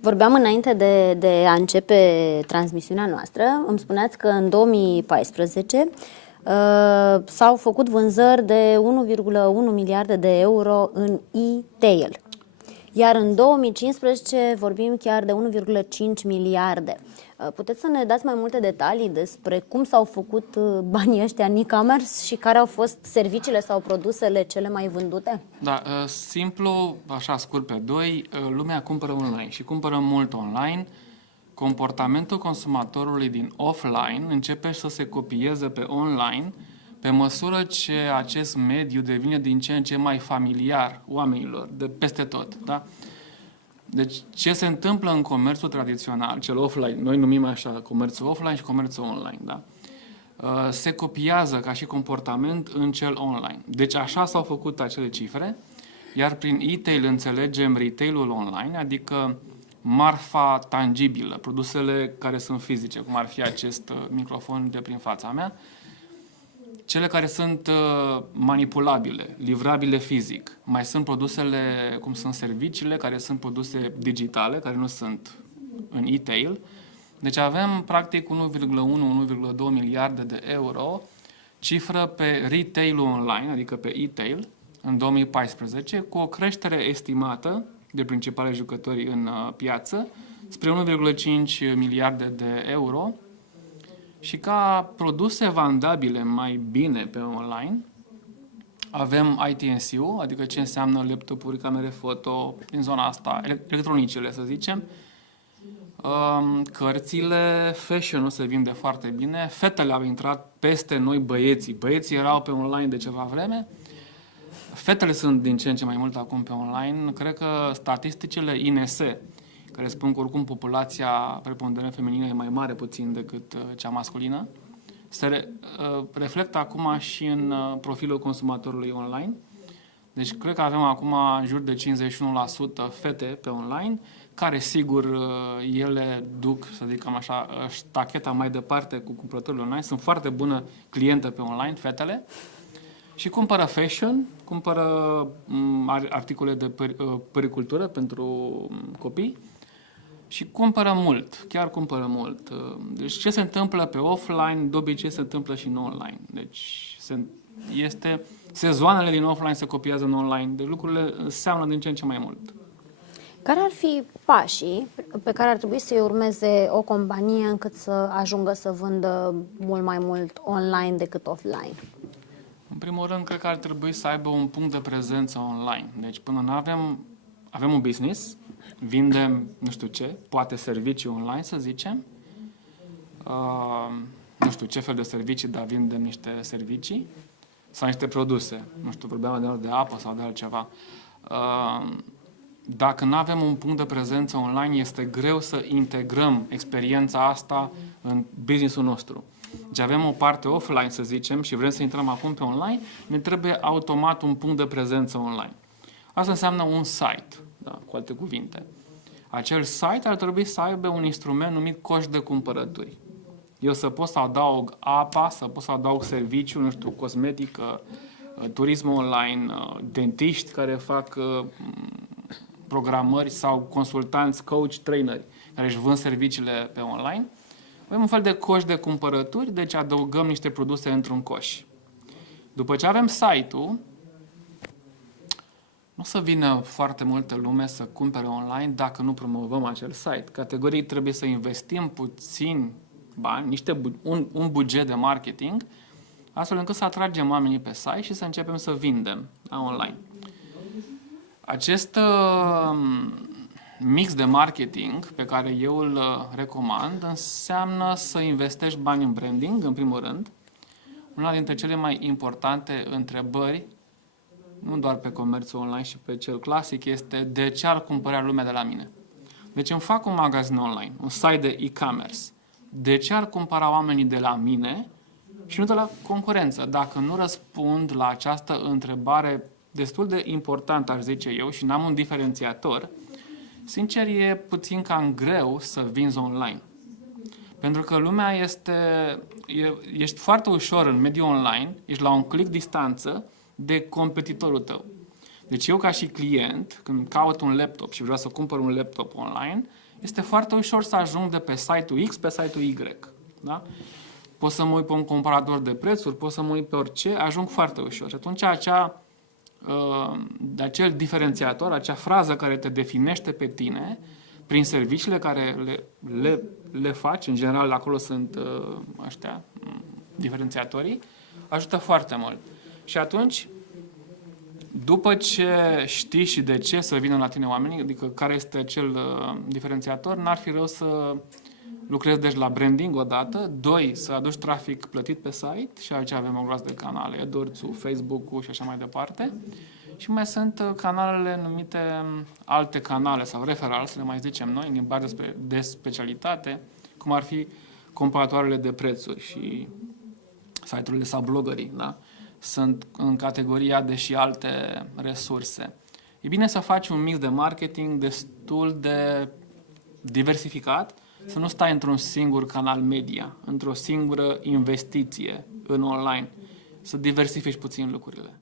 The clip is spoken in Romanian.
Vorbeam înainte de a începe transmisiunea noastră, îmi spuneați că în 2014 s-au făcut vânzări de 1,1 miliarde de euro în e-tail. Iar în 2015 vorbim chiar de 1,5 miliarde. Puteți să ne dați mai multe detalii despre cum s-au făcut banii ăștia în e-commerce și care au fost serviciile sau produsele cele mai vândute? Da, simplu, așa scurt pe doi, lumea cumpără online și cumpără mult online. Comportamentul consumatorului din offline începe să se copieze pe online pe măsură ce acest mediu devine din ce în ce mai familiar oamenilor, de peste tot. Da? Deci, ce se întâmplă în comerțul tradițional, cel offline, noi numim așa comerțul offline și comerțul online, da? Se copiază ca și comportament în cel online. Deci așa s-au făcut acele cifre, iar prin e-tail înțelegem retail-ul online, adică marfa tangibilă, produsele care sunt fizice, cum ar fi acest microfon de prin fața mea, cele care sunt manipulabile, livrabile fizic. Mai sunt produsele, cum sunt serviciile, care sunt produse digitale, care nu sunt în e-tail. Deci avem practic 1,1-1,2 miliarde de euro cifră pe retail-ul online, adică pe e-tail, în 2014, cu o creștere estimată de principale jucători în piață spre 1,5 miliarde de euro. Și ca produse vandabile mai bine pe online, avem ITNC-ul, adică ce înseamnă laptopuri, camere foto, din zona asta, electronicele, să zicem. Cărțile, fashion-ul se vinde foarte bine, fetele au intrat peste noi băieții. Băieții erau pe online de ceva vreme, fetele sunt din ce în ce mai mult acum pe online. Cred că statisticile INS, care spun că oricum populația preponderent feminină e mai mare puțin decât cea masculină, se reflectă acum și în profilul consumatorului online. Deci cred că avem acum în jur de 51% fete pe online, care sigur ele duc, să zicem așa, ștacheta mai departe cu cumpărătorile online. Sunt foarte bună clientă pe online, fetele. Și cumpără fashion, cumpără articole de păricultură pentru copii și cumpără mult, chiar cumpără mult. Deci ce se întâmplă pe offline, de obicei se întâmplă și în online. Deci sezoanele din offline se copiază în online, deci lucrurile înseamnă din ce în ce mai mult. Care ar fi pașii pe care ar trebui să-i urmeze o companie încât să ajungă să vândă mult mai mult online decât offline? În primul rând, cred că ar trebui să aibă un punct de prezență online. Deci până nu avem un business, vindem nu știu ce, poate servicii online, să zicem, nu știu ce fel de servicii, dar vindem niște servicii sau niște produse, nu știu, vorbeam de apă sau de altceva. Dacă nu avem un punct de prezență online, este greu să integrăm experiența asta în business-ul nostru. Deci avem o parte offline, să zicem, și vrem să intrăm acum pe online, ne trebuie automat un punct de prezență online. Asta înseamnă un site, da, cu alte cuvinte. Acel site ar trebui să aibă un instrument numit coș de cumpărături. Eu să pot să adaug apa, să pot să adaug serviciu, nu știu, cosmetică, turism online, dentiști care fac programări sau consultanți, coach, traineri, care își vând serviciile pe online. Avem un fel de coș de cumpărături, deci adăugăm niște produse într-un coș. După ce avem site-ul, nu o să vină foarte multă lume să cumpere online dacă nu promovăm acel site. Categoric trebuie să investim puțin bani, un buget de marketing, astfel încât să atragem oamenii pe site și să începem să vindem online. Acest mix de marketing pe care eu îl recomand înseamnă să investești bani în branding, în primul rând. Una dintre cele mai importante întrebări, nu doar pe comerțul online și pe cel clasic, este de ce ar cumpăra lumea de la mine. Deci îmi fac un magazin online, un site de e-commerce. De ce ar cumpăra oamenii de la mine și nu de la concurență? Dacă nu răspund la această întrebare destul de importantă, aș zice eu, și n-am un diferențiator, sincer, e puțin cam greu să vinzi online. Pentru că lumea ești foarte ușor în mediul online, ești la un click distanță de competitorul tău. Deci eu ca și client, când caut un laptop și vreau să cumpăr un laptop online, este foarte ușor să ajung de pe site-ul X pe site-ul Y. Da? Pot să mă uit pe un comparator de prețuri, pot să mă uit pe orice, ajung foarte ușor. Și atunci acel diferențiator, acea frază care te definește pe tine, prin serviciile care le faci, în general acolo sunt ăștia, diferențiatorii, ajută foarte mult. Și atunci, după ce știi și de ce să vină la tine oamenii, adică care este acel diferențiator, n-ar fi rău să lucrezi deci la branding odată, 2, să aduci trafic plătit pe site și aici avem o groază de canale, AdWords-ul, Facebook-ul și așa mai departe. Și mai sunt canalele numite alte canale sau referrals, să le mai zicem noi, în limbaj de specialitate, cum ar fi comparatoarele de prețuri și site-urile sau blogării, da? Sunt în categoria de și alte resurse. E bine să faci un mix de marketing destul de diversificat, să nu stai într-un singur canal media, într-o singură investiție în online, să diversifici puțin lucrurile.